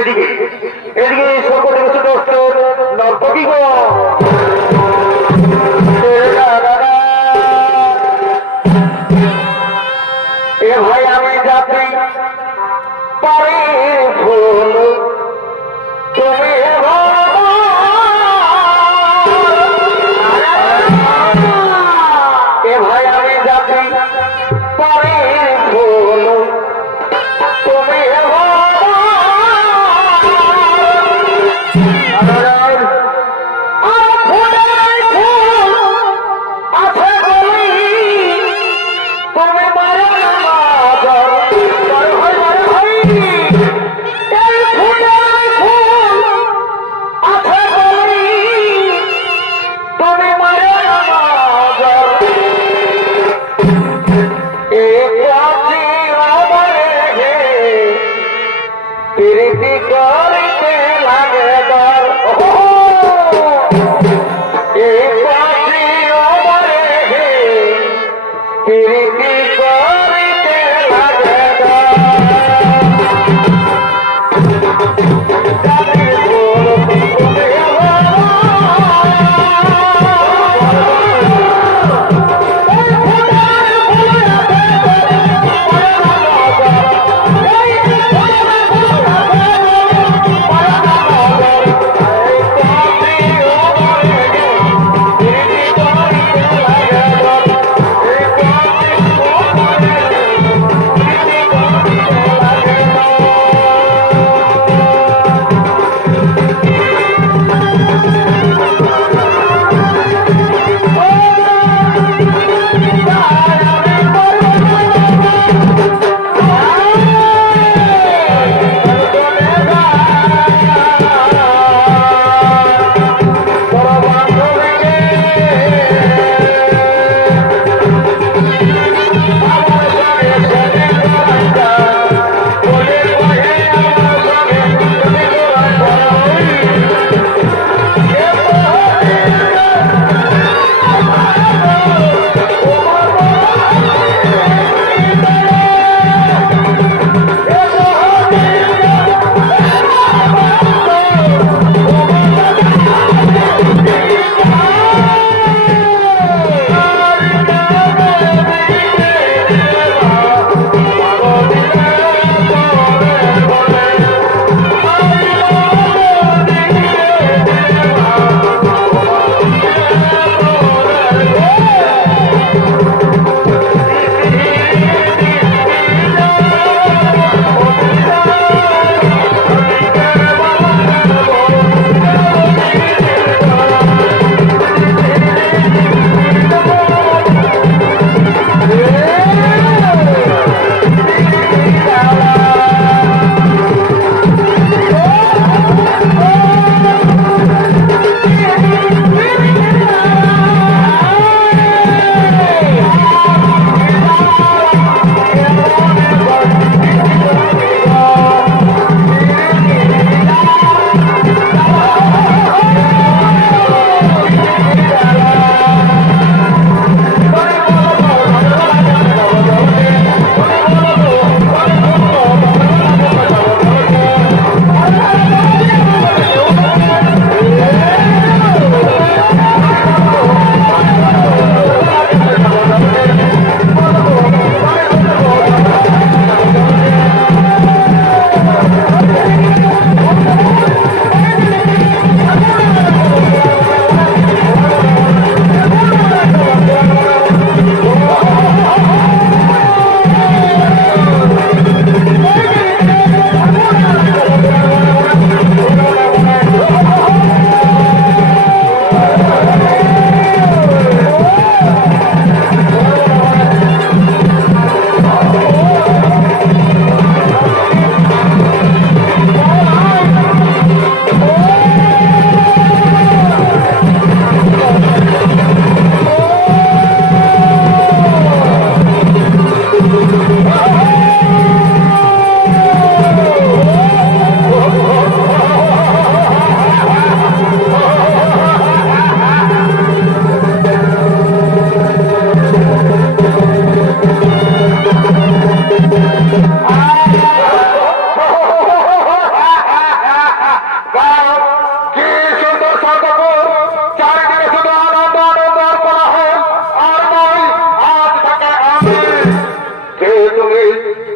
এদিকে এদিকে সকলে কিছু দোস্ত নর্তকী গো এ ভাই আমি যাত্রী পারে ফুল তুমি এ ভাই আমি যাত্রী পারে ফুল তুমি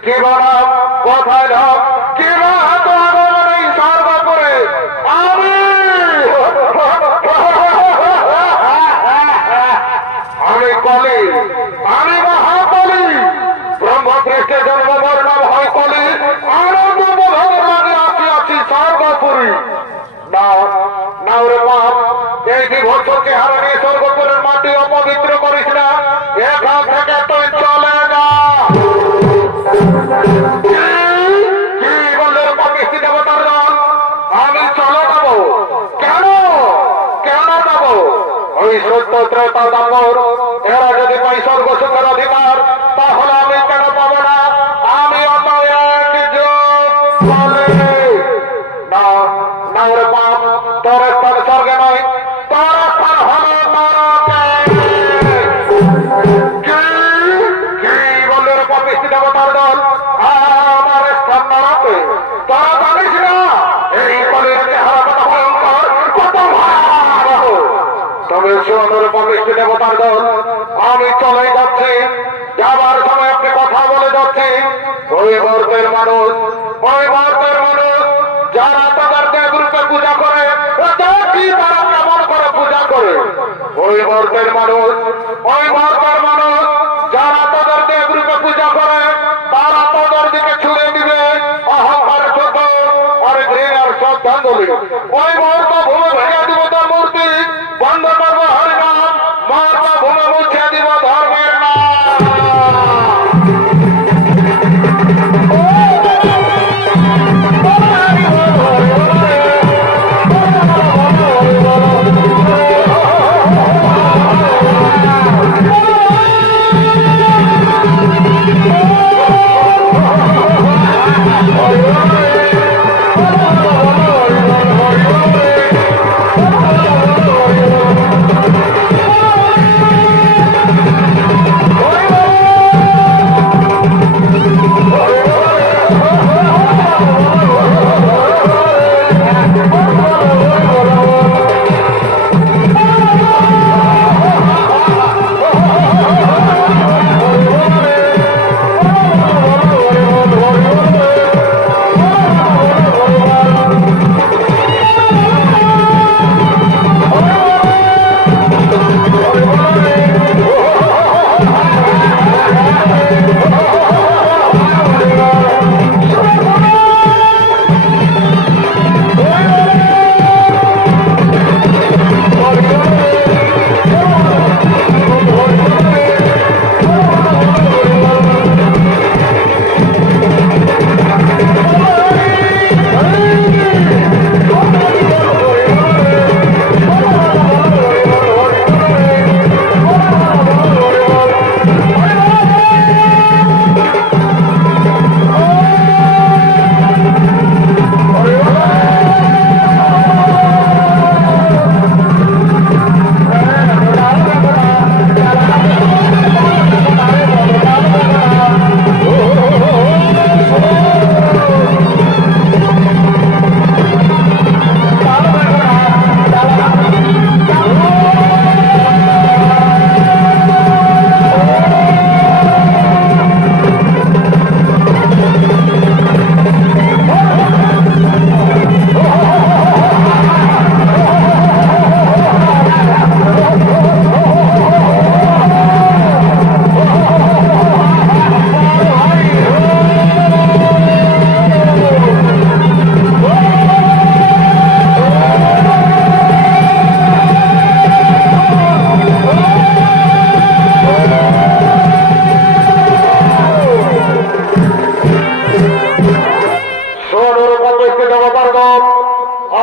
কি বানাম কোথায় নাম কি না এত আগমন এই সর্বপুরে আমি আমি কলি আমি মহাকলি ব্রহ্মপৃষ্ঠে জন্মবর্ণ হয় কলি আনন্দ বোধনের লাগে আছি সর্বপুরী না না ওরে বাপ এই বিভৎস চেহারা নিয়ে স্বর্গপুরের মাটি অপবিত্র করিস না এখান থেকে তুই চলে যা কি বললে পাকিস্তি দেবতার দল আমি চলে যাবো কেন কেন যাবো ওই সত্য ত্রেতা দাপর এরা যদি পাই স্বর্গ সুখের অধিকার তাহলে আমি কেন পাবো না আমি অত এক যুগ বলে না না ওরে বাপ তোর স্থান স্বর্গে নয় তোর স্থান হলো নরকে কি বললে রে পাপিষ্টি দেবতার দল আমার স্থান নরকে তোরা জানিস না এই কলির চেহারা কত ভয়ঙ্কর কত ভয়াবহ তবে শোনোর পাপিষ্টি দেবতার দল আমি চলে যাচ্ছি যাবার সময় আপনি কথা বলে যাচ্ছি ওই মুহূর্তের মানুষ যারা তাদের দেবরূপে পূজা করে দেখি তারা কেমন করে পূজা করে ওই মুহূর্তের মানুষ যারা তাদের দেবরূপে পূজা করে তারা তাদের দিকে ছুড়ে দিবে অহংকার ছোট আর ঘৃণার শ্রদ্ধাঞ্জলি ওই মুহূর্ত ভূমি ভেঙে দিব তার মূর্তি বন্ধ করবো হরিনাম মুহূর্ত ভূমি মুছে দিব ধর্মের নাম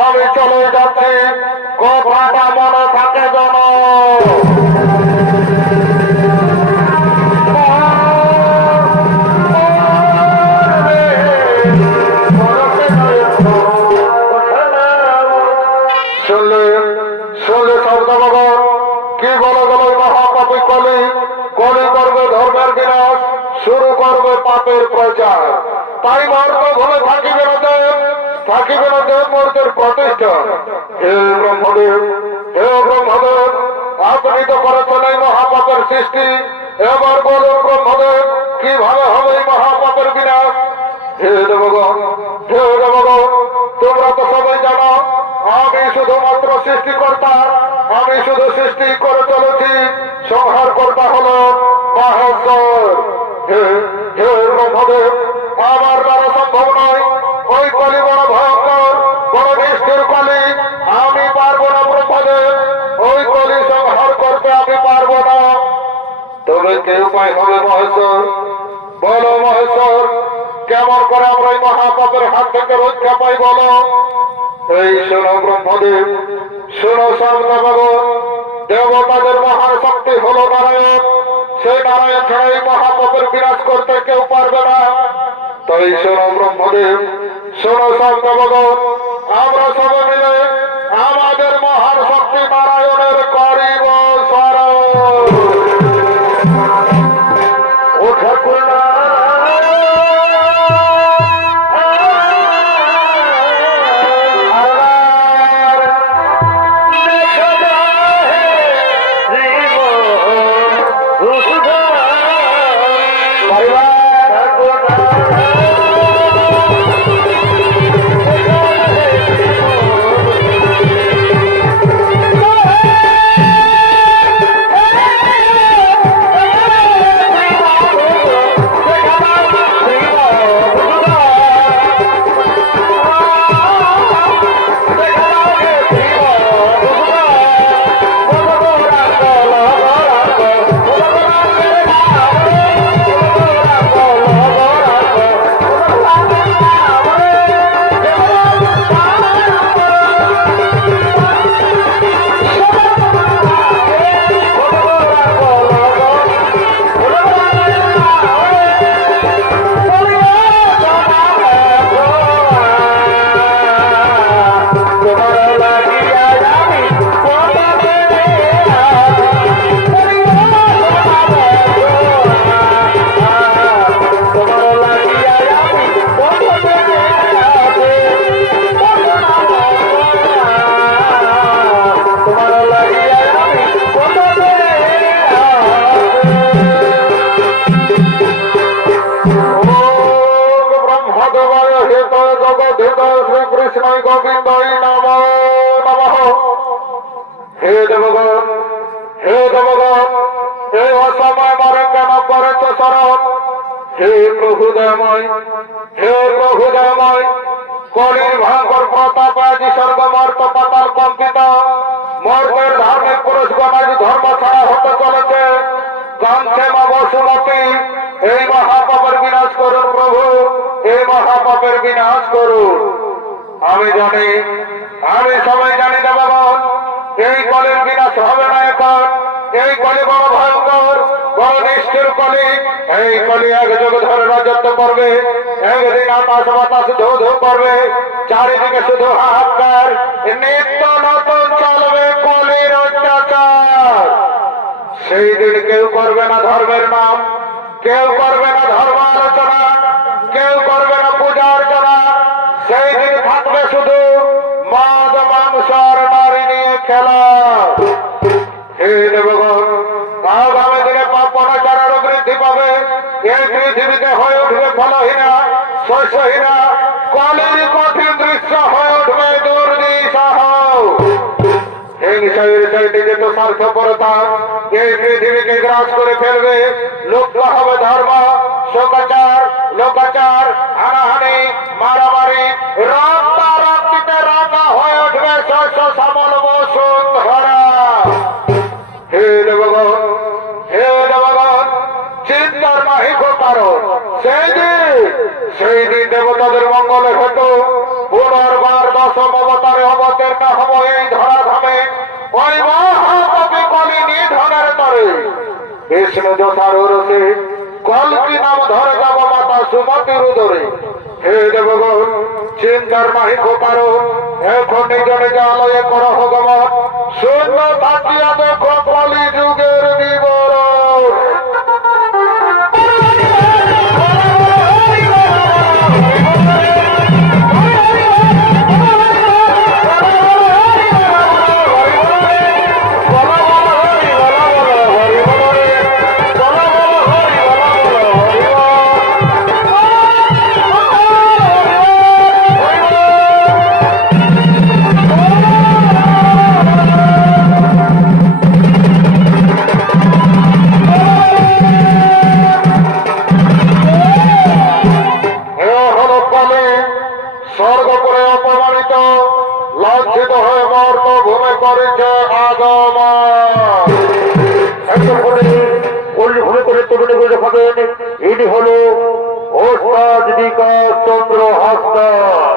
আমি চলে যাচ্ছি কথাটা মনে থাকে যেন শুনলে শব্দভগবান কি বলে গেল মহাপাপী কলি কলি করবে ধর্মের বিনাশ শুরু করবে পাপের প্রচার তাই মর্ত ভুলে থাকিবে না দেব মূর্তির প্রতিষ্ঠা হে ব্রহ্মদেব আপনি তো করেছেন এই মহাপাপের সৃষ্টি এবার বলুন ব্রহ্মদেব কিভাবে হবে এই মহাপাপের বিনাশ? হে দেবগণ, হে দেবগণ, তোমরা তো সবাই জানো আমি শুধুমাত্র সৃষ্টিকর্তা, আমি শুধু সৃষ্টি করে চলেছি, সংহার কর্তা হলো মহেশ্বর। হে হে ব্রহ্মদেব, আমার দ্বারা সম্ভব নয়, ওই কলি বড় ভয়ঙ্কর, বড় নিষ্ঠুর কলি, আমি পারবো না ব্রহ্মদেব, ওই কলি সংহার করতে আমি পারবো না। তবে কে উপায় হবে মহেশ্বর? বলো মহেশ্বর, কেমন করে আমরা এই মহাপাপের হাত থেকে রক্ষা পাই বলো? এই শোনো ব্রহ্মদেব, শোনো সর্বদেবগণ, দেবতাদের মহান শক্তি হলো নারায়ণ, সেই নারায়ণ ছাড়া এই মহাপাপের বিনাশ করতে কেউ পারবে না। তাই শোনো ব্রহ্মদেব, শোনো সর্বদেবগণ, আমরা সবাই মিলে আমাদের মহান শক্তি নারায়ণের করিব স্মরণ। ও ঠাকুর শ্রীকৃষ্ণ গোবিন্দ নমো নমঃ। হে দেবগণ, হে দেবগণ, হে অসময় মরে কেন করেছ শরণ? হে প্রভু দয়াময়, হে প্রভু দয়াময়, কলির ভয়ঙ্কর প্রতাপ আজি স্বর্গ মর্ত পাতাল কম্পিত, মর্তের ধার্মিক পুরুষগণ আজ ধর্ম ছাড়া হতে চলেছে। কাঞ্চে মা বসুমতী, এই মহাপাপের বিনাশ করুন প্রভু, এই মহাপাপের বিনাশ করুন। আমি জানি, আমি সবাই জানি দেবগণ, এই কলির বিনাশ হবে না এখন। এই কলি বড় ভয়ঙ্কর, বড় নিষ্ঠুর কলি, এই কলি এক যুগ ধরে রাজত্ব করবে, একদিন আকাশ বাতাস ধু ধু করবে, চারিদিকে শুধু হাহাকার, নিত্য নতুন চলবে কলির অত্যাচার। সেই দিন কেউ করবে না ধর্মের নাম, কেউ করবে না ধর্ম আলোচনা, কেউ করবে না পূজা অর্চনা। সেই দিন থাকবে শুধু মদ মাংস আর নারী নিয়ে খেলা। হে দেবগণ, আগামী দিনে পাপ অনাচারের বৃদ্ধি পাবে, এই পৃথিবীতে হয়ে উঠবে ফলহীনা, শস্যহীনা, কলির কঠিন দৃশ্য হয়ে উঠবে দুর্বিষহ। হিংসার সাইডে যেত স্বার্থপরতা এই পৃথিবীকে গ্রাস করে ফেলবে, লুপ্ত হবে ধর্ম, শোকাচার, লোকাচার, হানাহানি, মারামারি, রক্তারক্তিতে রাঙা হয়ে উঠবে শস্য শ্যামল বসুন্ধরা। হে দেবগণ, হে দেবগণ, চিন্তার নাহি কো কারণ। সেই দিন দেবতাদের মঙ্গলে হতো, পুনর্বার দশম অবতারে অবতীর্ণ হব এই ধরাধামে, ওই মহাপাপী কলি নিধনের তরে। বিষ্ণু যথার রসে কলকি নাম ধরে যাব মাতা সুমতির উদরে। হে দেবগণ, চিন্তার নাহি কো কারণ, এখন নিজ নিজ আলয়ে করহ গমন, শূন্য থাকিয়া দেখো কলি যুগের বিবরণ। বলো করছে আগমন। এটি হলো ওস্তাদ বিকাশ চন্দ্র হাসদার।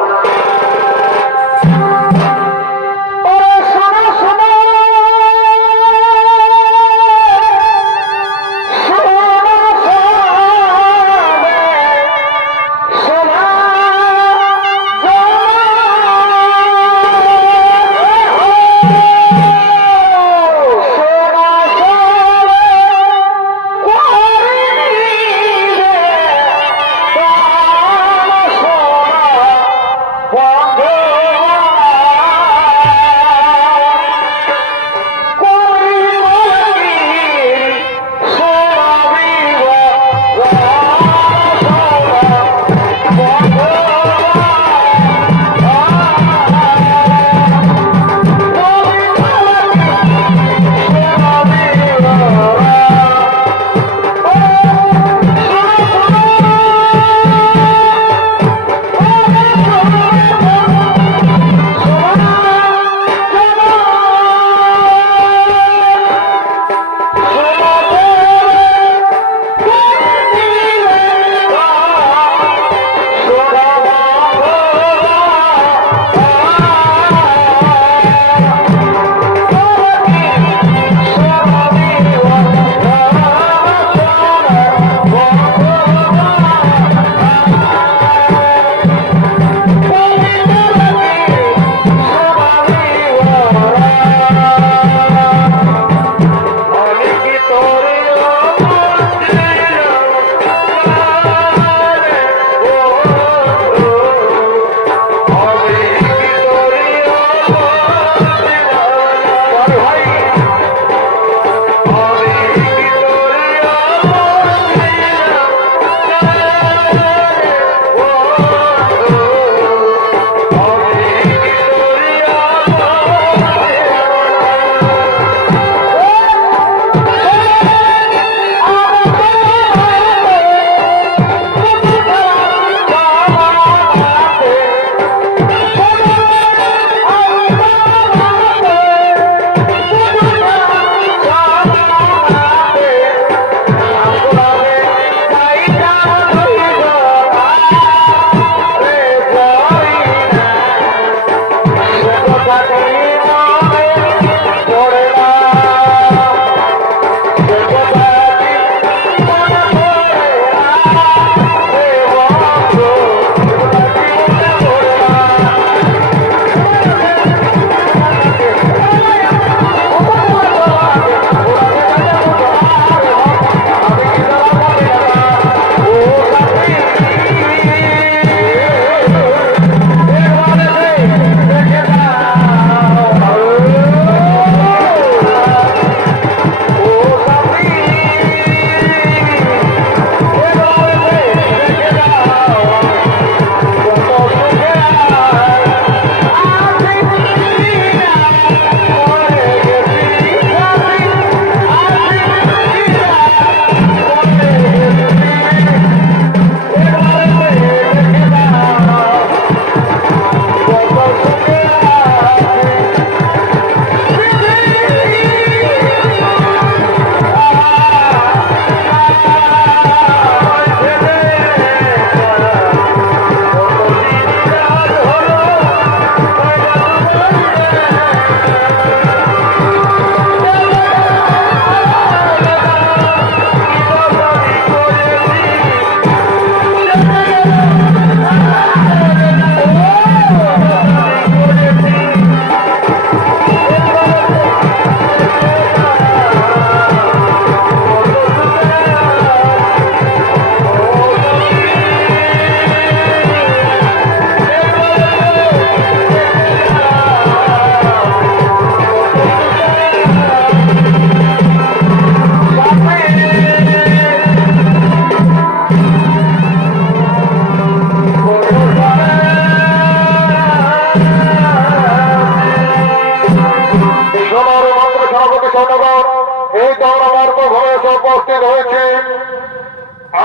উপস্থিত হয়েছে,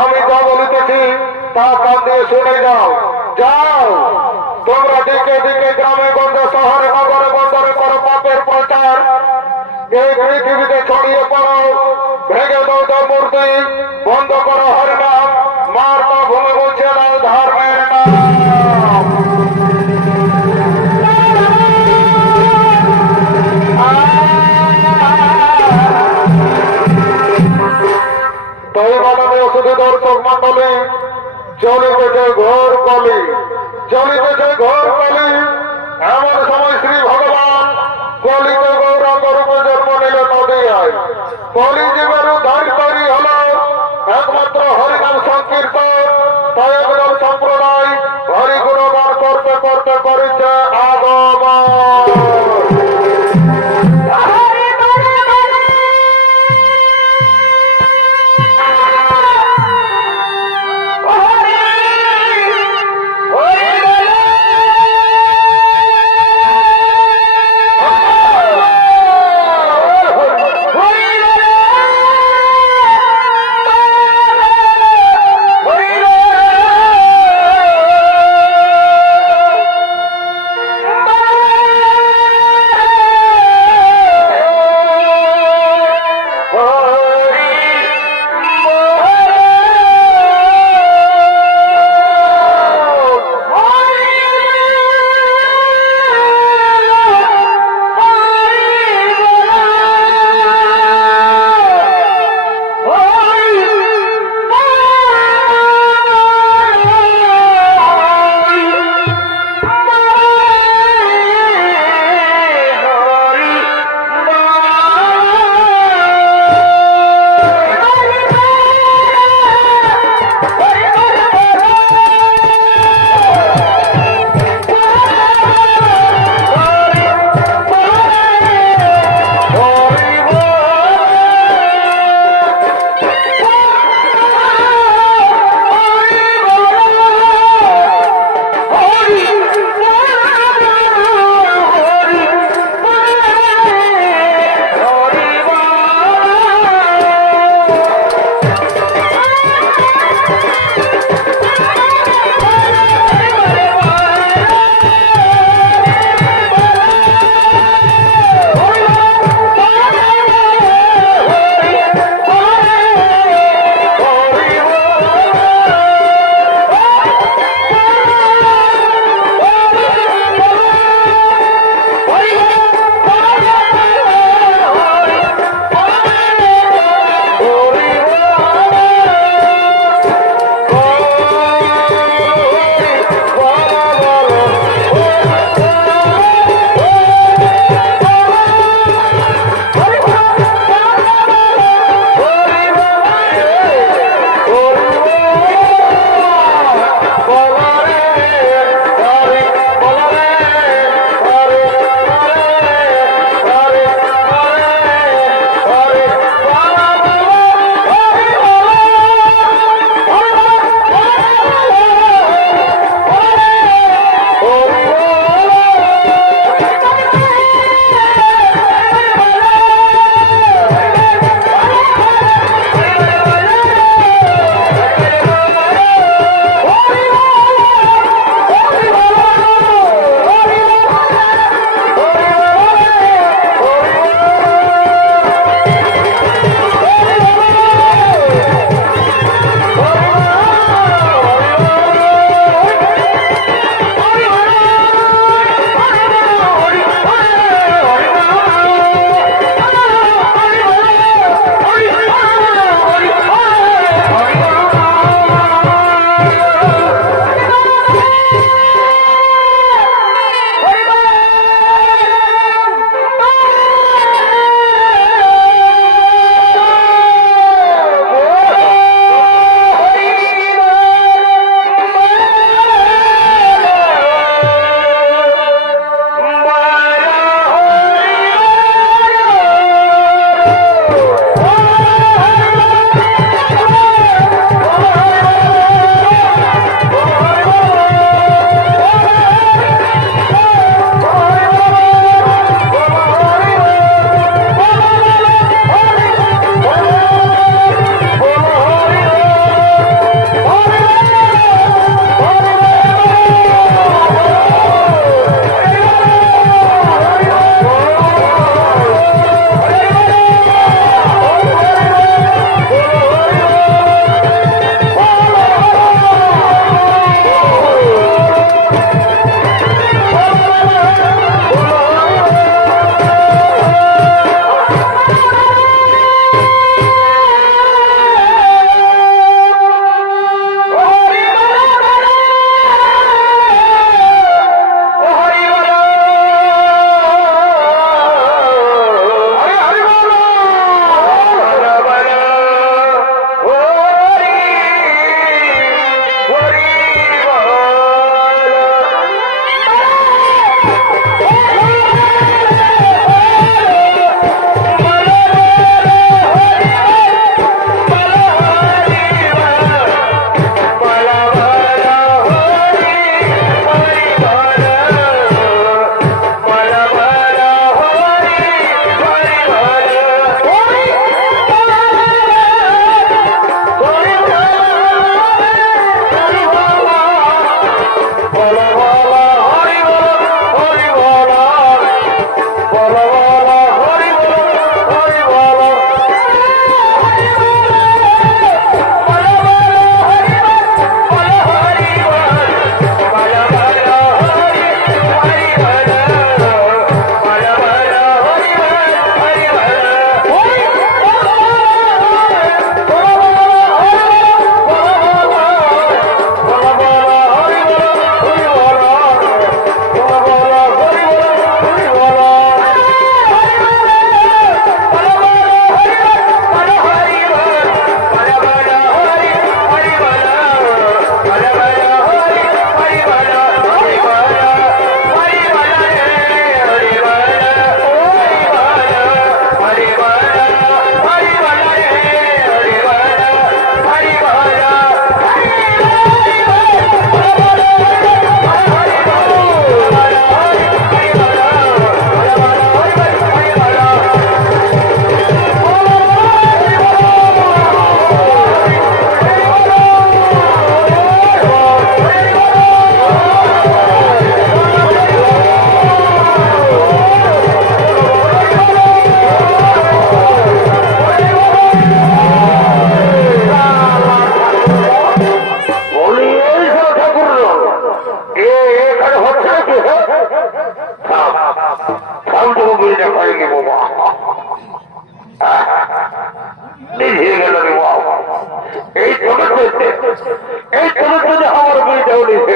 আমি যা বলিতেছি তা কান দিয়ে শুনে যাও। যাও তোমরা দিকে দিকে গ্রামে গঞ্জে শহরে নগরে বন্দরে করো পাপের প্রচার। পৃথিবীতে ছড়িয়ে পড়ো, ভেঙে দাও তো মূর্তি, বন্ধ করো হরিনাম, মার্তা ভূমি মুছে দাও ধর্মের নাম। তাই মাননীয় শুধু দর্শক মন্ডলী, চলিতেছে ঘোর কলি, চলিতেছে ঘোর কলি। এমন সময় শ্রী ভগবান কলিতে গৌরাঙ্গ রূপে জন্ম নিল নদিয়ায়। কলি জীবের উদ্ধার তৈরি হল একমাত্র হরিনাম সংকীর্তন। তাই একদল সম্প্রদায় হরি গুণগান করতে করতে করেছে আগমন।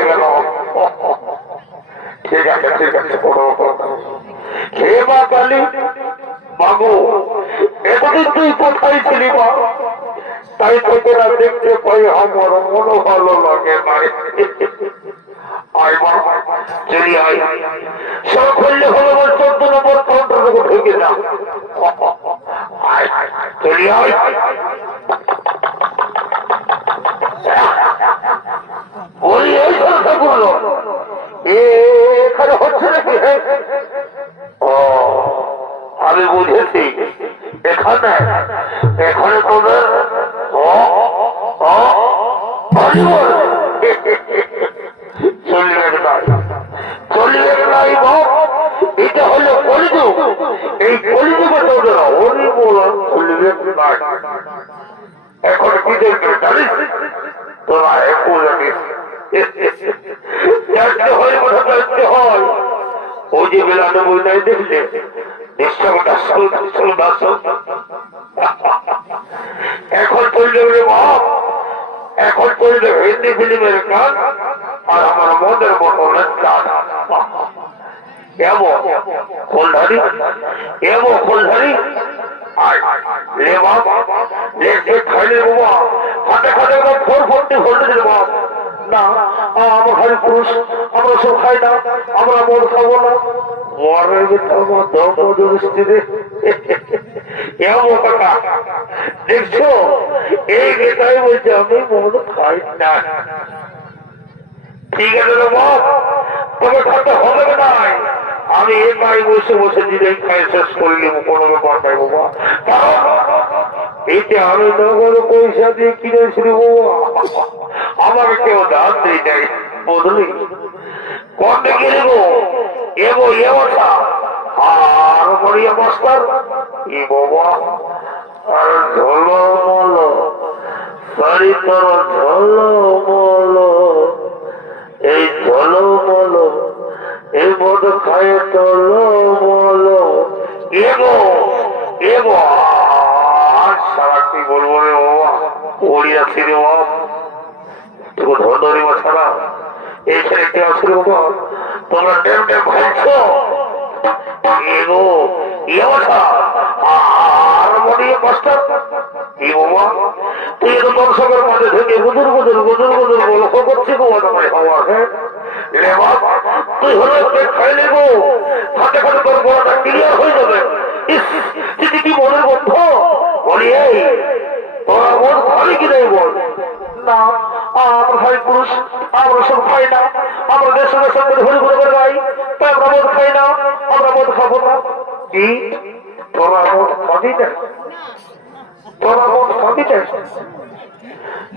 গেল। ঠিক আছে ঠিক আছে, হে মা কালী, বাবু এতদিন তুই কোথায় ছিলি মা? তাই তোকে না দেখতে পাই আমার মনো ভালো লাগে না। আয় মা, চলি আয়, সব করলে হলো 14 নম্বর কাউন্টার ঢুকে না। চলি আয়। ওই এই সংখ্যাগুলো এখানে হচ্ছে নাকি? আমি বুঝেছি, এখানে এখানে তোদের চলবে নাই, চলবে নাই বাপ। এটা হলো কলিযুগ, এই কলিযুগে তোদের হরি বলা চলবে নাই। এখন কি দেখবে জানিস? তোরা একটু জানিস হয় কথা চাইতে হয়। ওই যে বেলানো বই নাই দেখলে এখন চলবে বাপ, এখন চলবে হিন্দি ফিল্মের গান আর আমার মদের বোতলের গান। এমন খোলধারি, এমন খোলধারি খাইলে বাবা খাতে খাতে 440 ভোল্টেজের বাপ। না আমরা খালি পুরুষ, আমরা সব খাই না, আমরা মদ খাবো না। দেখছো এই গেটাই বলছে আমি মদ খাই না। ঠিক আছে বাপ, তবে খাতে হবে না। আমি এই মাই বসে বসে দিদাই খাই শেষ করলি কোনো ব্যাপার নাই বাবা। এইটা আমি নগদ পয়সা দিয়ে কিনেছিল বাবা, আমাকে কেউ দান দিই নাই বুঝলি। কোনটা কিনবো এগো এবছা আর মরিয়া মাস্টার ই বাবা। আর ঝলমল শাড়ি তোর ঝলমল, এই ঝলমল এই মদ খায় টলমল। এগো এগো আর সারা কি বলবো রে বাবা, পড়িয়াছি রে বাবা। তোকে ধরি বা ছাড়া এইখানে কে আছে রে বাবা? তোমরা ডেম ডেম খাইছো এগো এবছা আর মরিয়া মাস্টার কি বাবা। তুই তো দর্শকের মাঝে ঢুকে গুজুর গুজুর গুজুর গুজুর বলো করছি গো তোমায় হওয়া। হ্যাঁ রে বাবা, তুই হলো খাইলে গো খাতে খাতে তোর গোড়াটা ক্লিয়ার হয়ে যাবে। তুই কি মনের বন্ধ বলি এই তোরা মন খাবি কি নেই বল? না আমরা খাই পুরুষ, আমরা সব খাই না, আমরা দেশে দেশে ঘুরে ঘুরে করে গাই, তাই আমরা মদ খাই না, আমরা মদ খাবো না। কি তোরা মদ খাবি না? তোরা মদ খাবি না?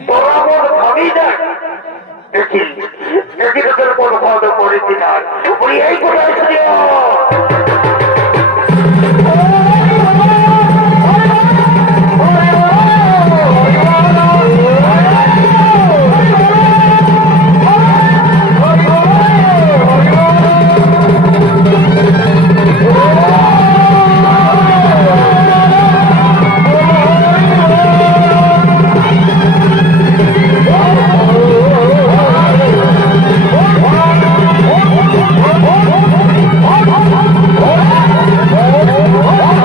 তোরা মদ খাবি না? দেখি দেখি তোদের মদ খাওয়াতে পড়েছি না এই করে আসছি। Oh!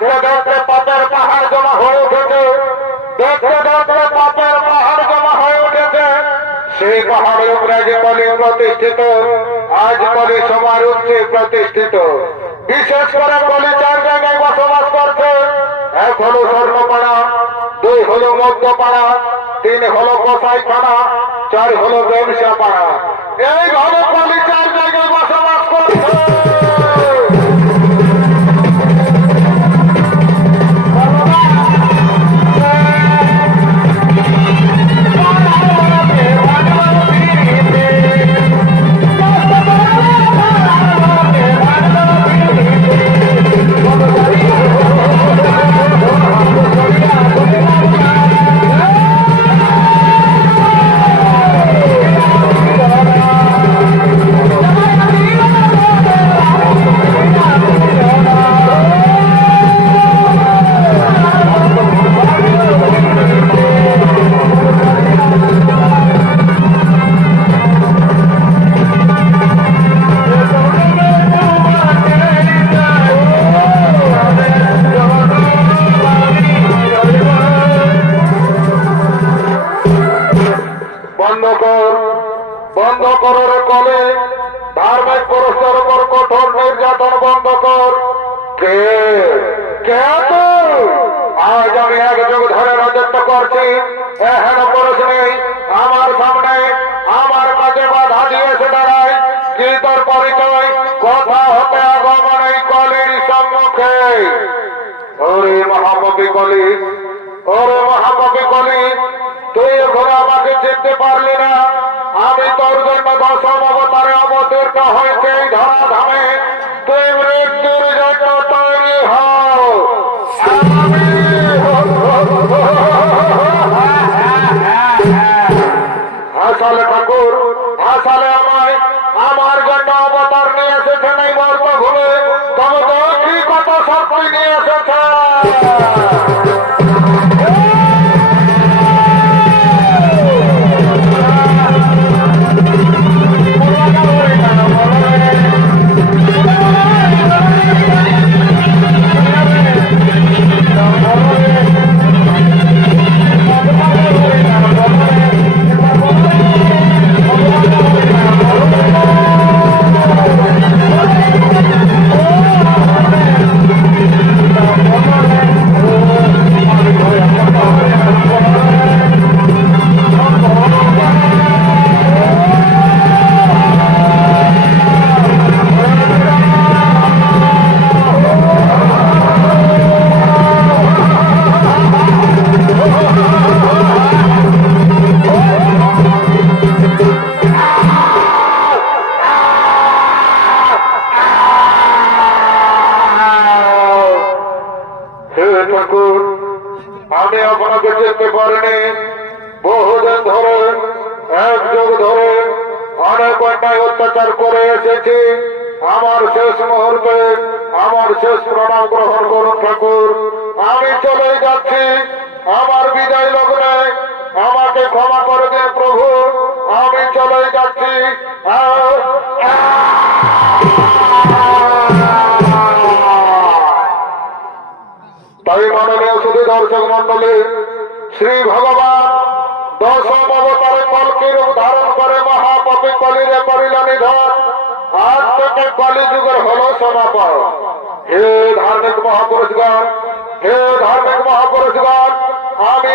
দেখতে দেখতে পাপের পাহাড় জমা হয়ে উঠেছে, দেখতে দেখতে পাপের পাহাড় জমা হয়ে উঠেছে। সেই পাহাড়ের উপরে আজ কলি প্রতিষ্ঠিত, আজ কলি সবার উচ্চে প্রতিষ্ঠিত। বিশেষ করে কলি 4 জায়গায় বসবাস করছে। 1 হলো স্বর্ণপাড়া, 2 হলো মধ্যপাড়া, 3 হলো কসাইখানা, 4 হলো ব্যবসা পাড়া। এইভাবে কলি 4 জায়গায় বসবাস করছে। বন্ধ কর রে কলে, ধার্মিক পুরুষের উপর কঠোর নির্যাতন বন্ধ কর। কে কে তুই? আজ আমি 1 যুগ ধরে রাজত্ব করছি, এহেন পুরুষ নেই আমার সামনে, আমার কাছে বাধা দিয়েছে দাঁড়ায়। কি তোর পরিচয়? কথা হতে আগমন এই কলির সম্মুখে। ওরে মহাপাপী কলি, ওরে মহাপাপী কলি, তুই এখন আমাকে চিনতে পারলি না? আমি তোর জন্য 10ম অবতারে অবতীর্ণ হয়েছে এই ধরাধামে। তুই মৃত্যুর জন্য তৈরি হও। হাসালে ঠাকুর, হাসালে আমায়। আমার জন্য অবতার নিয়ে এসেছেন এই মর্তভূমে। তবে তো কি কত শক্তি নিয়ে এসেছে। আমি আপনাকে চিনতে পারিনি। বহুদিন ধরে, 1 যুগ ধরে অনেক অন্যায় অত্যাচার করে এসেছি। আমার শেষ মুহূর্তে আমার শেষ প্রণাম গ্রহণ করুন ঠাকুর। আমি চলে যাচ্ছি, আমার বিদায় লগ্নে আমাকে ক্ষমা করে দিন প্রভু। আমি চলে যাচ্ছি। তাই মাননীয় শুধু দর্শক মন্ডলী, শ্রী ভগবান 10ম অবতারে কলকি রূপ ধারণ করে মহাপাপী কলিরে করিল নিধন। আজ থেকে কলি যুগের হলো সমাপন। হে ধার্মিক মহাপুরুষগণ, হে ধার্মিক মহাপুরুষগণ, আমি